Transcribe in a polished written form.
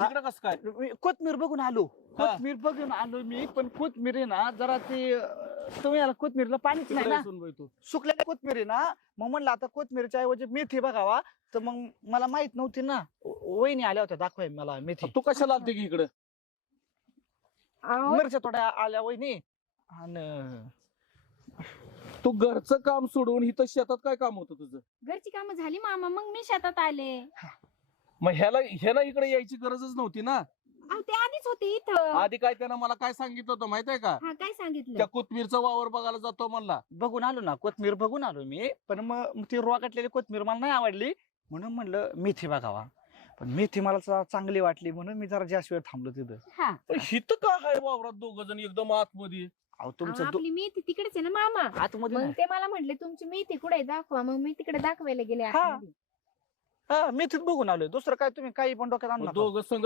तिकडं कसं काय? कोथमीर बघून आलो. कोथमीर बघून आलो मी, पण कोथमीर आहे ना जरा ते तुम्ही याला कोथमीरला पाणीच नाही ना, सुनबाई तू सुकलेल्या कोथमीर आहे ना. मग म्हणलं आता कोथमीरच्या ऐवजी मेथी बघावा, तर मग मला माहित नव्हती ना, वहिनी आल्या होत्या दाखवाय मला मेथी. तू कशाला आलते की इकडं? मिरच्या थोड्या आल्या वहिनी. आणि तू घरचं काम सोडून इथं शेतात काय काम होतं तुझं? घरची कामं झाली मामा, मग मी शेतात आले. मग ह्याला इकडे यायची गरजच नव्हती ना. अहो ते आधीच होते इथं. आधी काय त्यानं मला काय सांगितलं होतं माहितीये का? हा, काय सांगितलं? त्या कोथमीरचा वावर बघायला जातो म्हणला. बघून आलो ना, कोथमीर बघून आलो मी, पण मग ती रोगाटलेली कोथमीर मला नाही आवडली, म्हणून म्हणलं मेथी बघावा. पण मेथी मला चांगली वाटली म्हणून मी जरा जास्त वेळ थांबलो तिथं. हा, पण हिथं काय आहे वावरात दोघ जण एकदम आतमध्ये? अहो अहो, तुमचं आपली मेथी तिकडेच आहे ना मामा. आतमध्ये मग नाही. ते मला म्हटले तुमची मेथी कुठे दाखवा, मग मी तिकडे दाखवायला गेले हा. आतमध्ये. हा, मेथीत बघून आलोय, दुसरं काय तुम्ही काही पण डोक्यात आणू नका. दोघं संघ